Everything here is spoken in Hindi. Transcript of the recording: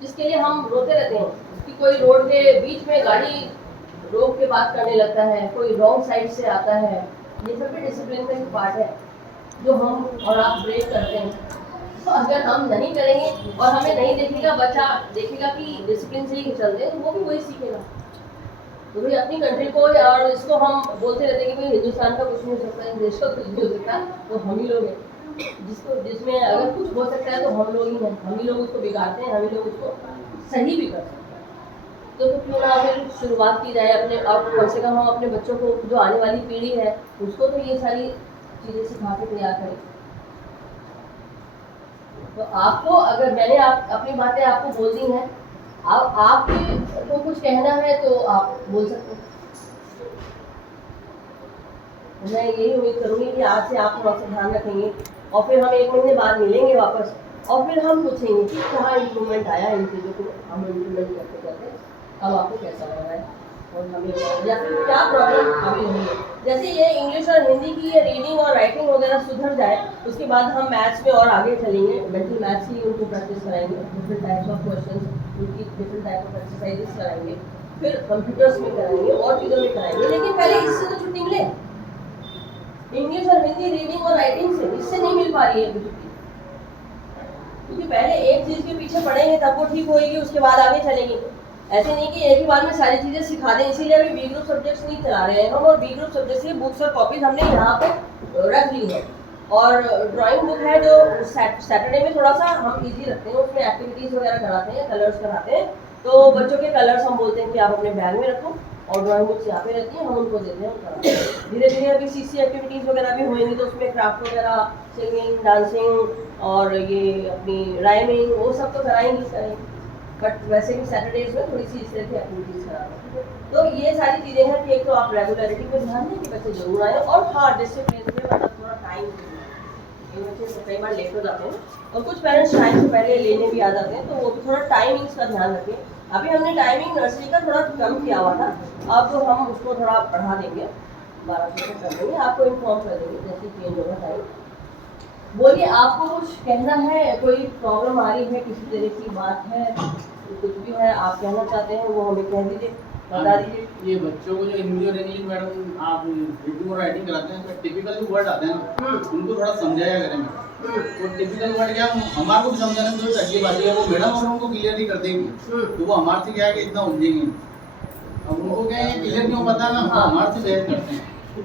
जिसके लिए हम रोते रहते हैं कि कोई रोड के बीच में गाड़ी रोक के बात करने लगता है, कोई रॉन्ग साइड से आता है। ये सब भी डिसिप्लिन का एक पार्ट है जो हम और आप ब्रेक करते हैं। तो अगर हम नहीं करेंगे और हमें नहीं देखेगा, बच्चा देखेगा कि डिसिप्लिन से ही चलते हैं, तो वो भी वही सीखेगा। तो भाई अपनी कंट्री को, और इसको हम बोलते रहते हैं कि भाई हिंदुस्तान का कुछ नहीं हो सकता, इस देश का कुछ नहीं हो सकता, तो हम ही लोग हैं जिसमें अगर कुछ हो सकता है तो हम लोग ही हैं। हम ही लोग उसको बिगाड़ते हैं, हम ही लोग उसको सही भी कर सकते हैं। तो क्यों ना फिर शुरुआत की जाए अपने, और कम से कम हम अपने बच्चों को, जो आने वाली पीढ़ी है, उसको तो ये सारी चीज़ें सिखा के तैयार करें। तो आपको, अगर मैंने अपनी बातें आपको बोल दी हैं, अब आपको कुछ कहना है तो आप बोल सकते हैं। मैं यही उम्मीद करूंगी कि आज से आप थोड़ा सा ध्यान रखेंगे, और फिर हम 1 महीने बाद मिलेंगे वापस, और फिर हम पूछेंगे कि कहाँ इम्प्रूवमेंट आया इन चीज़ों को हम इम्प्लीमेंट करते करते, अब आपको कैसा लग रहा है, और हमें या फिर क्या प्रॉब्लम अभी नहीं है। जैसे ये इंग्लिश और हिंदी की ये रीडिंग और राइटिंग वगैरह सुधर जाए, उसके बाद हम मैथ्स में और आगे चलेंगे। मेंटल मैथ्स की उनको प्रैक्टिस कराएंगे, डिफरेंट टाइप्स ऑफ क्वेश्चन, उनकी डिफरेंट टाइप ऑफ एक्सरसाइजेस कराएंगे, फिर कंप्यूटर्स में कराएंगे और चीज़ों में कराएंगे। लेकिन पहले इससे तो छुट्टी मिले, इंग्लिश और हिंदी रीडिंग और राइटिंग से, इससे नहीं मिल पा रही है अभी छुट्टी। क्योंकि पहले एक चीज़ के पीछे पढ़ेंगे तब वो ठीक होएगी, उसके बाद आगे चलेंगे। ऐसे नहीं कि एक ही बार में सारी चीज़ें सिखा दें। इसीलिए अभी बी ग्रुप सब्जेक्ट्स नहीं चला रहे हैं हम, और बी ग्रुप सब्जेक्ट्स की बुक्स और कॉपीज हमने यहाँ पे रख ली है। और ड्राइंग बुक है जो सैटरडे में थोड़ा सा हम इजी रखते हैं, उसमें एक्टिविटीज़ वगैरह कराते हैं, कलर्स कराते हैं। तो बच्चों के कलर्स हम बोलते हैं कि आप अपने बैग में रखो, और ड्राइंग बुक्स यहाँ पे रहती हैं, हम उनको देते हैं, कराते हैं। धीरे धीरे अभी सीसी एक्टिविटीज़ वगैरह भी होंगी, तो उसमें क्राफ्ट वगैरह, सिंगिंग, डांसिंग और ये अपनी राइमिंग, वो सब तो कराएंगे। बट वैसे भी सैटरडेज में थोड़ी सी इस तरह की एक्टिविटीज़ कराते हैं। तो ये सारी चीज़ें हैं कि एक तो आप रेगुलरिटी पे ध्यान दें कि बच्चे जरूर आए, और हाँ डिसिप्लिन पे, मतलब थोड़ा टाइम, ये बच्चे कई बार लेट हो जाते हैं, और कुछ पेरेंट्स टाइम से पहले लेने भी आ जाते हैं, तो वो भी थोड़ा टाइमिंग्स का ध्यान रखें। अभी हमने टाइमिंग नर्सरी का थोड़ा कम किया हुआ था, अब तो हम उसको थोड़ा बढ़ा देंगे, 12 बजे कर देंगे, आपको इन्फॉर्म कर देंगे जैसे चेंज होगा टाइम। बोलिए, आपको कुछ कहना है, कोई प्रॉब्लम आ रही है, किसी तरह की बात है, कुछ भी है आप कहना चाहते हैं वो हमें कह दीजिए, बता दीजिए। ये बच्चों को जो हिंदी और इंग्लिश मैडम आप रीडिंग और राइटिंग कराते हैं, तो टिपिकल जो वर्ड आते हैं ना, उनको थोड़ा समझाया करें। तो टिपिकल वर्ड क्या, हमारे को भी समझाने में थोड़ी तकलीफ आती है, वो मैडम और उनको क्लियर नहीं कर देंगी, तो वो हमारे से क्या है कि इतना उलझेंगे। अब उनको क्या है क्लियर नहीं हो पाता ना, हमारे से बहस करते हैं।